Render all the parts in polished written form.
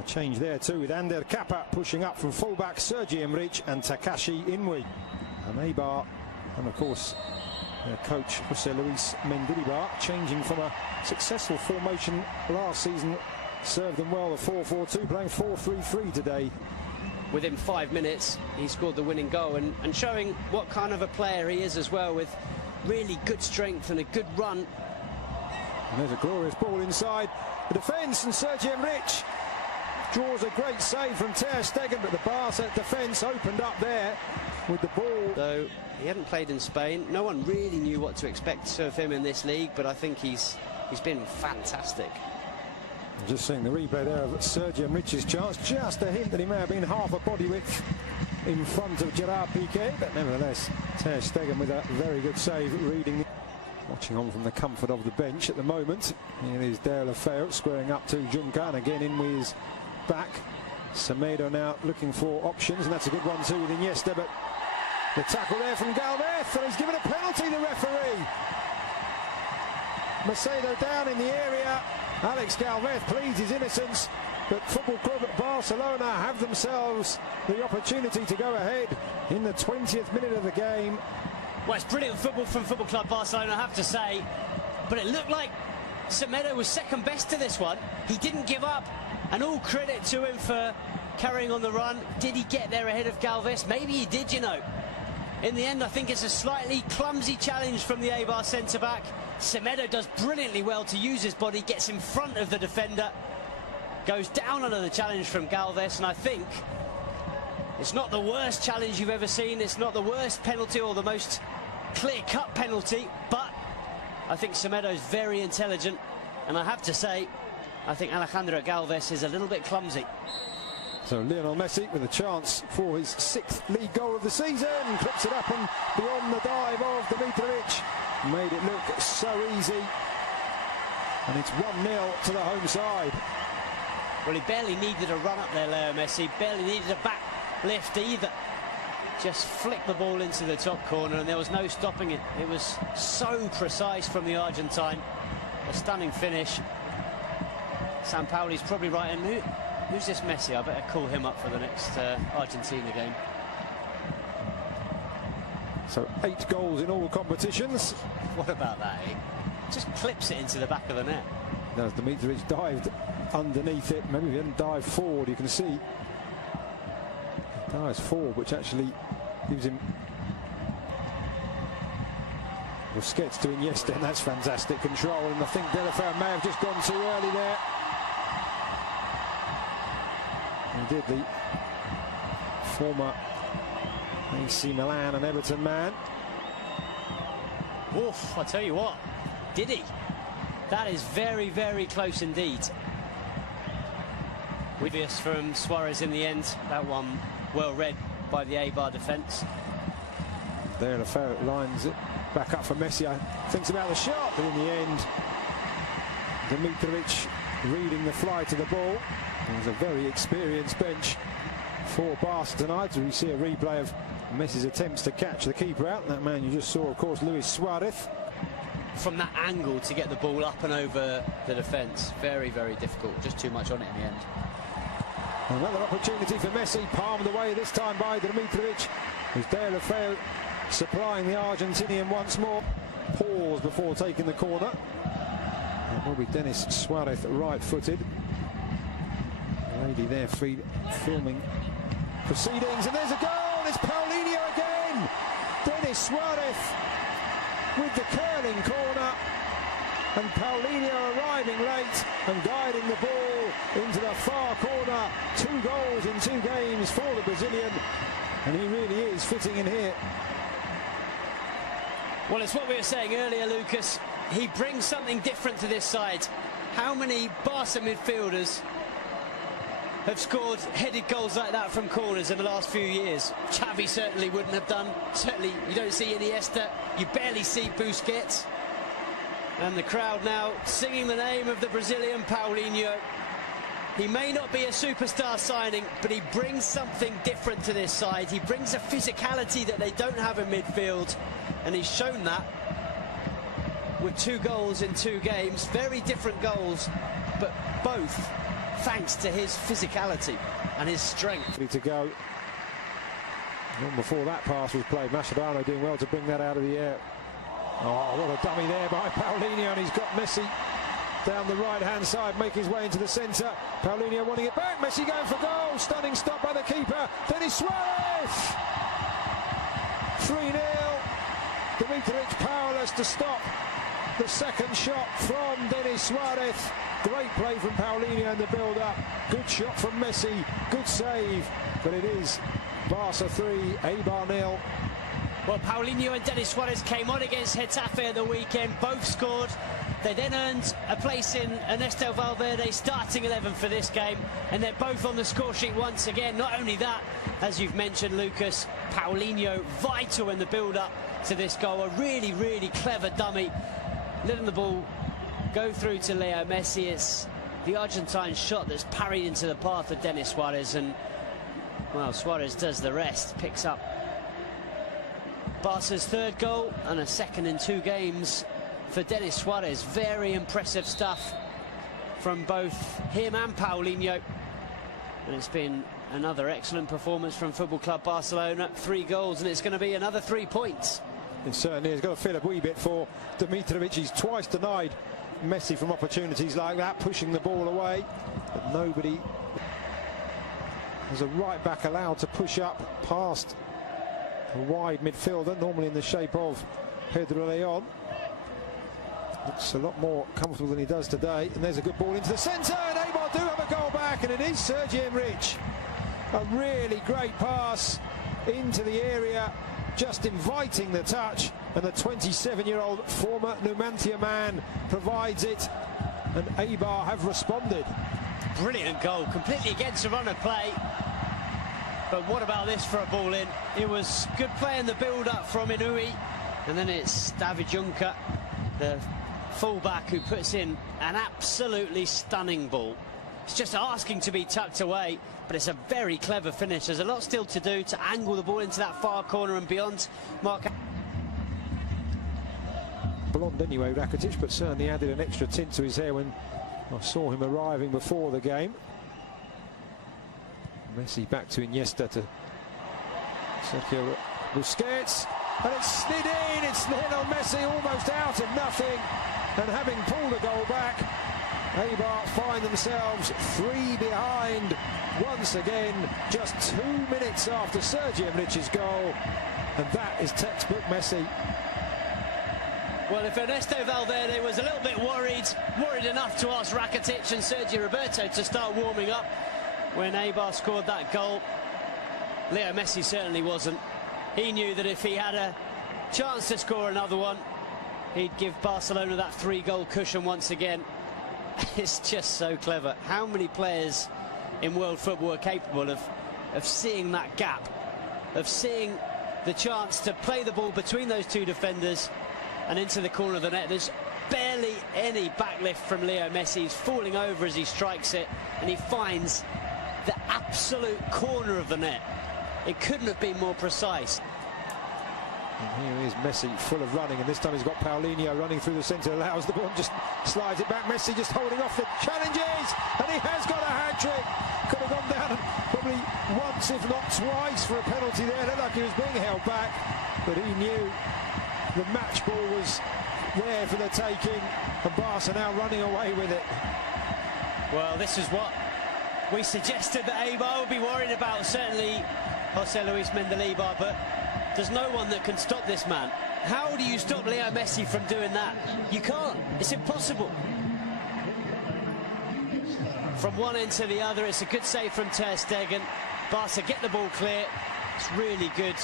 A change there too with Ander Kappa pushing up from fullback Sergi Emrich and Takashi Inui. And Wإيبار, and of course their coach Jose Luis Mendilibar, changing from a successful formation last season, served them well, a 4-4-2, playing 4-3-3 today. Within 5 minutes he scored the winning goal and showing what kind of a player he is as well, with really good strength and a good run. And there's a glorious ball inside the defence, and Sergi Emrich draws a great save from Ter Stegen, but the Barca defence opened up there with the ball. Though he hadn't played in Spain, no one really knew what to expect of him in this league, but I think he's been fantastic. Just seeing the replay there of Sergi Emrich's chance, just a hint that he may have been half a body width in front of Gerard Piqué, but nevertheless Ter Stegen with a very good save, reading. Watching on from the comfort of the bench at the moment. Here is De La Feu squaring up to Juncan, again in with his back. Semedo now looking for options, and that's a good one too with Iniesta, but the tackle there from Galvez, and he's given a penalty, the referee. Macedo down in the area. Alex Galvez pleads his innocence, but Football Club Barcelona have themselves the opportunity to go ahead in the 20th minute of the game. Well, it's brilliant football from Football Club Barcelona, I have to say, but it looked like Semedo was second best to this one. He didn't give up, and all credit to him for carrying on the run. Did he get there ahead of Galvez? Maybe he did, you know. In the end, I think it's a slightly clumsy challenge from the Wإيbár centre-back. Semedo does brilliantly well to use his body, gets in front of the defender, goes down under the challenge from Galvez, and I think it's not the worst challenge you've ever seen. It's not the worst penalty or the most clear-cut penalty, but I think Semedo's very intelligent, and I have to say, I think Alejandro Galvez is a little bit clumsy. So Lionel Messi with a chance for his 6th league goal of the season, clips it up and beyond the dive of Dimitrovic. Made it look so easy, and it's 1-0 to the home side. Well, he barely needed a run up there, Leo Messi, barely needed a back lift either. Just flicked the ball into the top corner and there was no stopping it. It was so precise from the Argentine. A stunning finish. Sampaoli's probably right, and who's this Messi? I better call him up for the next Argentina game. So 8 goals in all competitions. What about that, eh? Just clips it into the back of the net. As Dimitrovic dived underneath it, maybe if he hadn't dived forward, you can see dives forward, which actually gives him Busquets to Iniesta, and that's fantastic control, and I think De La Feu may have just gone too early there. He did, the former AC Milan and Everton man. Oof, I tell you what, did he? That is very, very close indeed. Obvious from Suarez in the end. That one well read by the Wإibar defence. De La Feu lines it back up for Messi. Thinks about the shot, but in the end, Dimitrovic reading the fly to the ball. It was a very experienced bench for Barca tonight. We see a replay of Messi's attempts to catch the keeper out. That man you just saw, of course, Luis Suarez. From that angle to get the ball up and over the defence, very, very difficult. Just too much on it in the end. Another opportunity for Messi, palmed away this time by Dimitrovic. With De La Feu supplying the Argentinian once more. Pause before taking the corner. It will be Denis Suarez, right-footed. Lady there filming proceedings, and there's a goal. It's Paulinho again. Denis Suarez with the curling corner, and Paulinho arriving late and guiding the ball into the far corner. 2 goals in 2 games for the Brazilian, and he really is fitting in here. Well, it's what we were saying earlier, Lucas. He brings something different to this side. How many Barca midfielders have scored headed goals like that from corners in the last few years? Xavi certainly wouldn't have done. Certainly you don't see Iniesta. You barely see Busquets. And the crowd now singing the name of the Brazilian Paulinho. He may not be a superstar signing, but he brings something different to this side. He brings a physicality that they don't have in midfield, and he's shown that with 2 goals in 2 games. Very different goals, but both thanks to his physicality and his strength. Ready to go. Long before that pass was played, Mascherano doing well to bring that out of the air. Oh, what a dummy there by Paulinho, and he's got Messi down the right-hand side, making his way into the centre. Paulinho wanting it back, Messi going for goal. Stunning stop by the keeper, Denis Suarez! 3-0. Dimitrovic powerless to stop the second shot from Denis Suarez. Great play from Paulinho in the build-up. Good shot from Messi, good save, but it is Barca 3, Eibar 0. Well, Paulinho and Denis Suarez came on against Getafe at the weekend, both scored. They then earned a place in Ernesto Valverde's starting 11 for this game, and they're both on the score sheet once again. Not only that, as you've mentioned, Lucas, Paulinho vital in the build-up to this goal. A really, really clever dummy, letting the ball go through to Leo Messi. It's the Argentine shot that's parried into the path of Denis Suarez, and well, Suarez does the rest, picks up Barca's third goal and a second in 2 games for Denis Suarez. Very impressive stuff from both him and Paulinho, and it's been another excellent performance from Football Club Barcelona. 3 goals, and it's going to be another 3 points. It certainly has got to feel a wee bit for Dimitrovic. He's twice denied Messi from opportunities like that, pushing the ball away, but nobody. There's a right back allowed to push up past a wide midfielder, normally in the shape of Pedro Leon. Looks a lot more comfortable than he does today. And there's a good ball into the centre, and Eibar do have a goal back, and it is Sergi Enrich. A really great pass into the area, just inviting the touch, and the 27-year-old former Numancia man provides it, and Eibar have responded. Brilliant goal, completely against the run of play. But what about this for a ball in? It was good play in the build-up from Inui, and then it's David Juncker, the full-back, who puts in an absolutely stunning ball. It's just asking to be tucked away, but it's a very clever finish. There's a lot still to do to angle the ball into that far corner and beyond. Mark. Blonde anyway, Rakitic, but certainly added an extra tint to his hair when I saw him arriving before the game. Messi back to Iniesta, to Sergio Busquets, and it's slid in. It's Lionel Messi almost out of nothing, and having pulled a goal back, Eibar find themselves 3 behind once again, just 2 minutes after Sergi Enrich's goal, and that is textbook Messi. Well, if Ernesto Valverde was a little bit worried enough to ask Rakitic and Sergio Roberto to start warming up when Eibar scored that goal, Leo Messi certainly wasn't. He knew that if he had a chance to score another one, he'd give Barcelona that 3-goal cushion once again. It's just so clever. How many players in world football are capable of seeing that gap, of seeing the chance to play the ball between those 2 defenders and into the corner of the net? There's barely any backlift from Leo Messi. He's falling over as he strikes it, and he finds the absolute corner of the net. It couldn't have been more precise. And here is Messi, full of running, and this time he's got Paulinho running through the centre, allows the ball and just slides it back. Messi just holding off the challenges, and he has got a hat-trick. Could have gone down probably once, if not twice, for a penalty there. Looked like he was being held back, but he knew the match ball was there for the taking, and Barca now running away with it. Well, this is what we suggested that Eibar would be worried about, certainly Jose Luis Mendilibar, but there's no one that can stop this man. How do you stop Leo Messi from doing that? You can't. It's impossible. From one end to the other, it's a good save from Ter Stegen. Barca get the ball clear. It's really good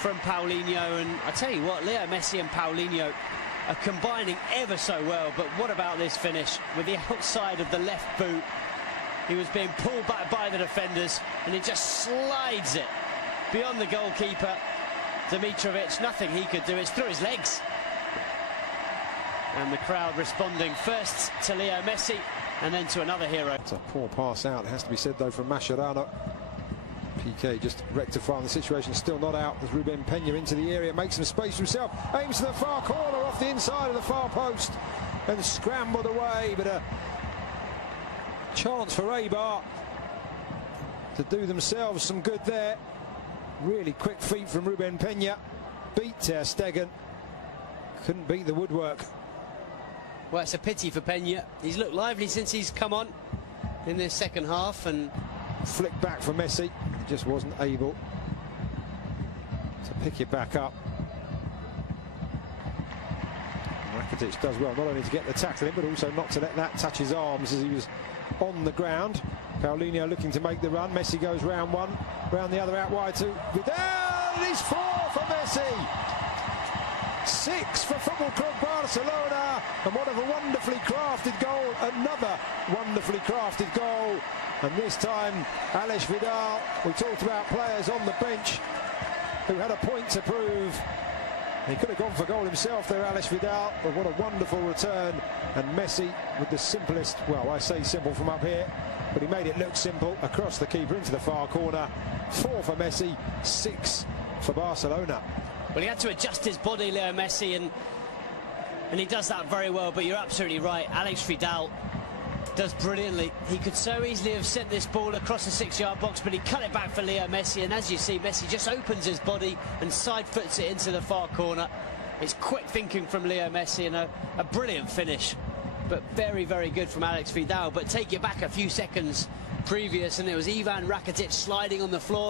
from Paulinho, and I tell you what, Leo Messi and Paulinho are combining ever so well. But what about this finish with the outside of the left boot? He was being pulled back by the defenders, and he just slides it beyond the goalkeeper, Dimitrovic. Nothing he could do. It's through his legs. And the crowd responding first to Leo Messi and then to another hero. It's a poor pass out, it has to be said, though, from Mascherano. Piqué just rectifying the situation, still not out as Ruben Peña into the area, makes some space for himself, aims to the far corner off the inside of the far post and scrambled away, but a Chance for Wإيبار to do themselves some good there. Really quick feet from Ruben Peña. Beat Ter Stegen. Couldn't beat the woodwork. Well, it's a pity for Peña. He's looked lively since he's come on in this second half, and flick back for Messi. Just wasn't able to pick it back up. Rakitic does well not only to get the tackle in, but also not to let that touch his arms as he was on the ground. Paulinho looking to make the run. Messi goes round one, round the other out wide to Vidal. He's 4 for Messi. 6 for Football Club Barcelona, and what a wonderfully crafted goal. Another wonderfully crafted goal, and this time Alex Vidal. We talked about players on the bench who had a point to prove. He could have gone for goal himself there, Alex Vidal, but what a wonderful return. And Messi with the simplest, well, I say simple from up here, but he made it look simple across the keeper into the far corner. 4 for Messi, 6 for Barcelona. well, he had to adjust his body, Leo Messi, and he does that very well. But you're absolutely right, Alex Vidal does brilliantly. He could so easily have sent this ball across the 6-yard box, but he cut it back for Leo Messi, and as you see, Messi just opens his body and side foots it into the far corner. It's quick thinking from Leo Messi, and a brilliant finish, but very, very good from Alex Vidal. But take it back a few seconds previous, and it was Ivan Rakitic sliding on the floor.